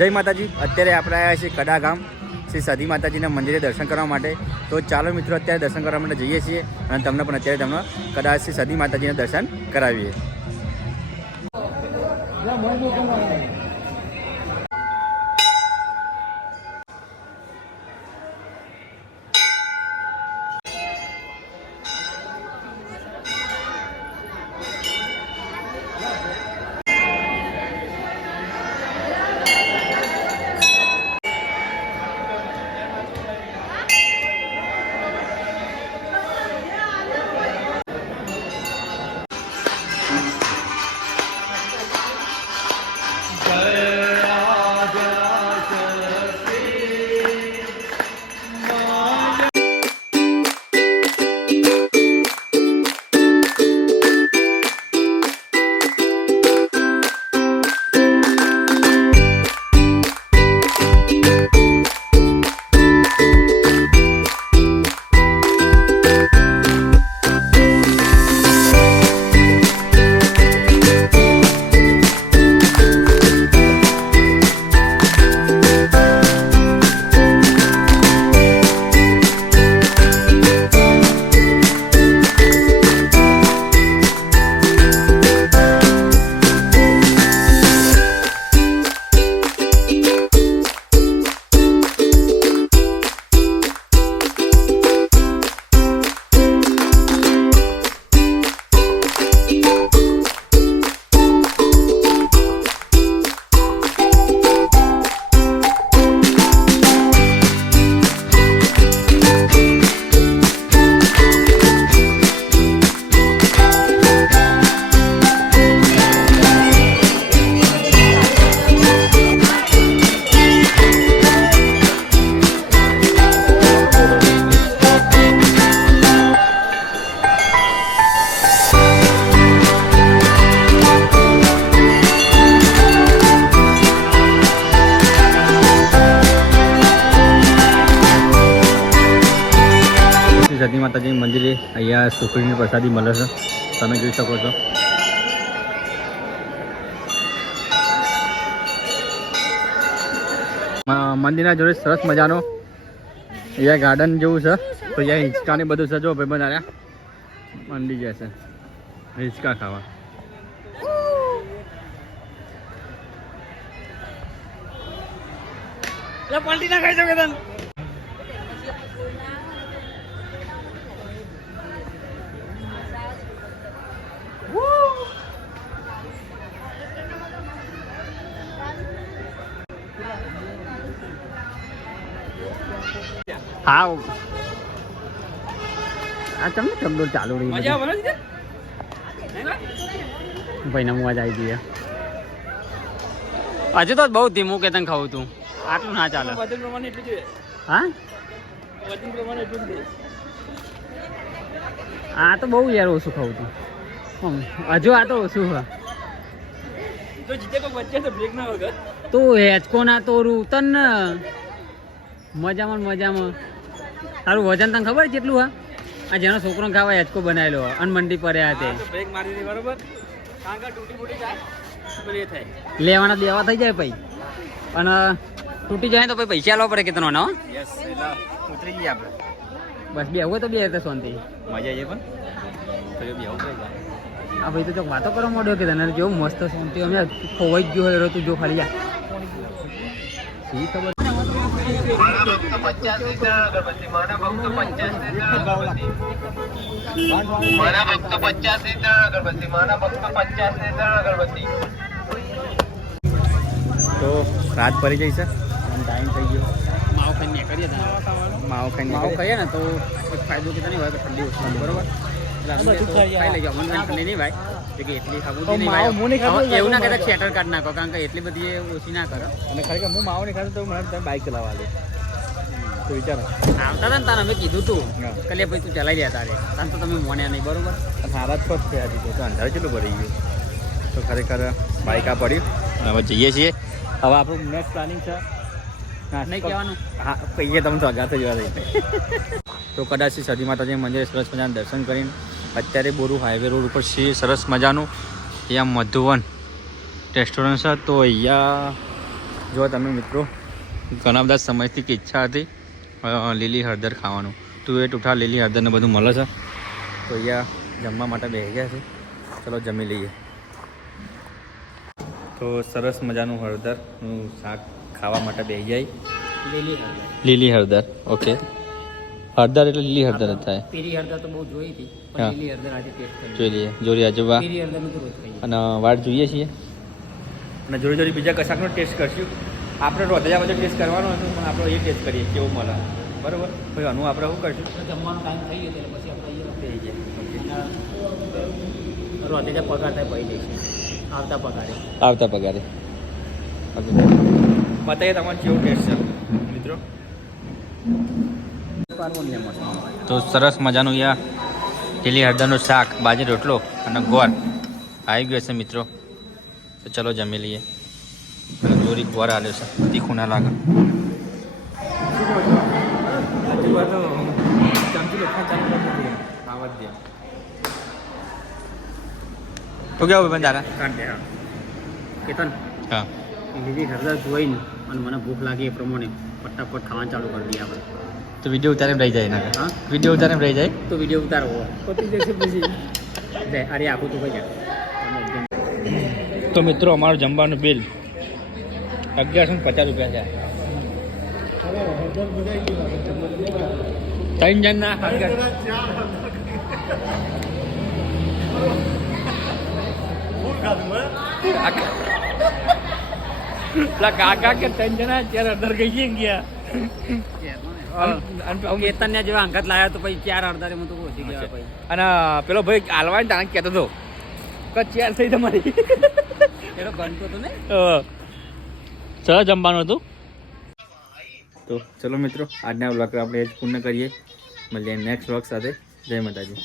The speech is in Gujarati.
જય માતાજી. અત્યારે આપણે આવ્યા છીએ કડા ગામ શ્રી સદી માતાજીના મંદિરે દર્શન કરવા માટે. તો ચાલો મિત્રો અત્યારે દર્શન કરવા માટે જઈએ છીએ અને તમને પણ અત્યારે તમને કડા શ્રી સદી માતાજીના દર્શન કરાવીએ. સદી માતાજી મંદિરે અહીંયા સુખડીની પ્રસાદી મળે છે, તમે જોઈ શકો છો. મંદિરના જોડે સરસ મજાનો અહીંયા ગાર્ડન જેવું છે. તો અહીંયા હિંચકા ને બધું છે. જો ભાઈ બનાવ્યા મંડી જશે હિંચકા ખાવા. પલટી ના ખાઈ શકે તને. હા આ તમને ચમડો ચાલુ રહી ભાઈ ને મજા આવી ગઈ. હજુ તો બહુ ધીમું કે તને ખાવું તું આટલું ના ચાલે. હા આ તો બહુ યાર ઓછું ખાવું તું. હજુ આ તો ઓછું હા તું હેચકો ના તોરું તન મજામાં મજામાં. તારું વજન તને ખબર કેટલું હા? આ જેનો છોકરો ખાવા હેચકો બનાવેલો અનમંડી પડ્યા તે લેવાના દેવા થઈ જાય પછી અને તૂટી જાય તો પછી પૈસા લાવવા પડે કે તનો ના ઉતરી ગયા આપણે. બસ બે હોય તો બે રીતે શાંતિ મજા આવી પણ આ ભાઈ તો ચોક વાતો કરવા માંડ્યો કે તને કેવું મસ્ત શાંતિ અમે ખોવાઈ ગયો હોય તું જો ખાલી જા શી ખબર. તો રાત પડી જઈ છે ટાઈમ થઈ ગયો. માવો ખાઈને કરીએ માવો ખાઈએ ને તો ફાયદો કે નહીં હોય કે ઠંડી ઓછી બરોબર ખાઈ લઈ જાઓ. મને ઠંડી નહીં ભાઈ એટલી ખાવું એવું ના કહેતા થિયેટર કાઢ નાખો કારણ કે એટલી બધી ઓછી ના કરો. અને ખરેખર હું માવો નહીં ખાતો તો મને તમે બાઇક ચલાવવા દે તો વિચારો આવતા હતા ને તારે અમે કીધું તું કલે ભાઈ તું ચલાવી લે તારે તાર તો તમે મોન્યા નહીં બરોબર. સારા જ છે આજે તો અંધારે કેટલું ભરી ગયું. તો ખરેખર બાઇક આ પડ્યું હવે જઈએ છીએ. હવે આપણું નેક્સ્ટ પ્લાનિંગ છે નહીં કહેવાનું હા કહીએ તમે તો અગાઉ જવા દઈએ. તો કદાચ સદી માતાજી મંદિરે સરસ મજાના દર્શન કરીને અત્યારે બોરુ હાઈવે રોડ ઉપર છે સરસ મજાનું અહીંયા મધુવન રેસ્ટોરન્ટ છે. તો અહીંયા જો તમે મિત્રો ઘણા બધા સમયથી કે ઈચ્છા હતી લીલી હળદર ખાવાનું, તું એ ટૂઠા લીલી હળદરને બધું મળે છે. તો અહીંયા જમવા માટે બેસી ગયા છે. ચલો જમી લઈએ. તો સરસ મજાનું હળદરનું શાક ખાવા માટે બેસી જાય. લીલી હળદર. ઓકે, હળદર એટલે લીલી હળદર જ થાય. પીરી હળદર તો બહુ જોઈ હતી, પણ લીલી હળદર આજે ટેસ્ટ કરી જોઈ લઈએ. જોરી આજવા પીરી હળદર નું રોજ ખાઈએ અને વાટ જોઈએ છીએ અને જોડી જોડી બીજા કશાકનો ટેસ્ટ કરશું. આપણે રોધેજા બધો ટેસ્ટ કરવાનો હતો, પણ આપણે એ ટેસ્ટ કરીએ કેવું મળે. બરાબર, પછી આનું આપણે શું કરશું? જમવાનો ટાઈમ થઈ ગયો એટલે પછી આપણે થઈ જાય. રોધેજા પગાર થાય પડી જઈશું આવતા પગારે. ઓકે, બતાવીએ તમારે કેવું ટેસ્ટ છે મિત્રો. તો સરસ મજાનું યા લીલી હળદરનું શાક, બાજરી રોટલો અને ગોળ આવી ગયો છે મિત્રો. તો ચલો જમી લઈએ. દોરી ગોળ આવ્યો છે, તીખું ના લાગે. તો કેવું ભાઈ તારા? કેતન, હા, લીલી હળદર જોઈને અને મને ભૂખ લાગી એ પ્રમાણે ફટાફટ ખાવાનું ચાલુ કરી દઈએ આપણે. તો વિડીયો ઉતારે રહી જાય ના? હા, વિડીયો ઉતારે રહી જાય તો વિડીયો ઉતારવો પતી જશે પછી. અરે આખું તું કઈ જાય. તો મિત્રો અમારું જમવાનું બિલ 1150 રૂપિયા છે. 3 જણના કાકા કે 3 જણા ત્યારે અંદર ગઈ ગયા. કેતન ને જેવા અંગત લાયા તો પછી 4 અડધારે હું તો પહોંચી ગયા પછી. અને પેલો ભાઈ આલવાને તાણે કહેતો હતો કે 4 થઈ તમારી. એનો બનતો હતો ને સરસ જમવાનું હતું. તો ચલો મિત્રો, આજના વ્લોગ આપણે પૂર્ણ કરીએ. મળીએ નેક્સ્ટ વ્લોગ સાથે. જય માતાજી.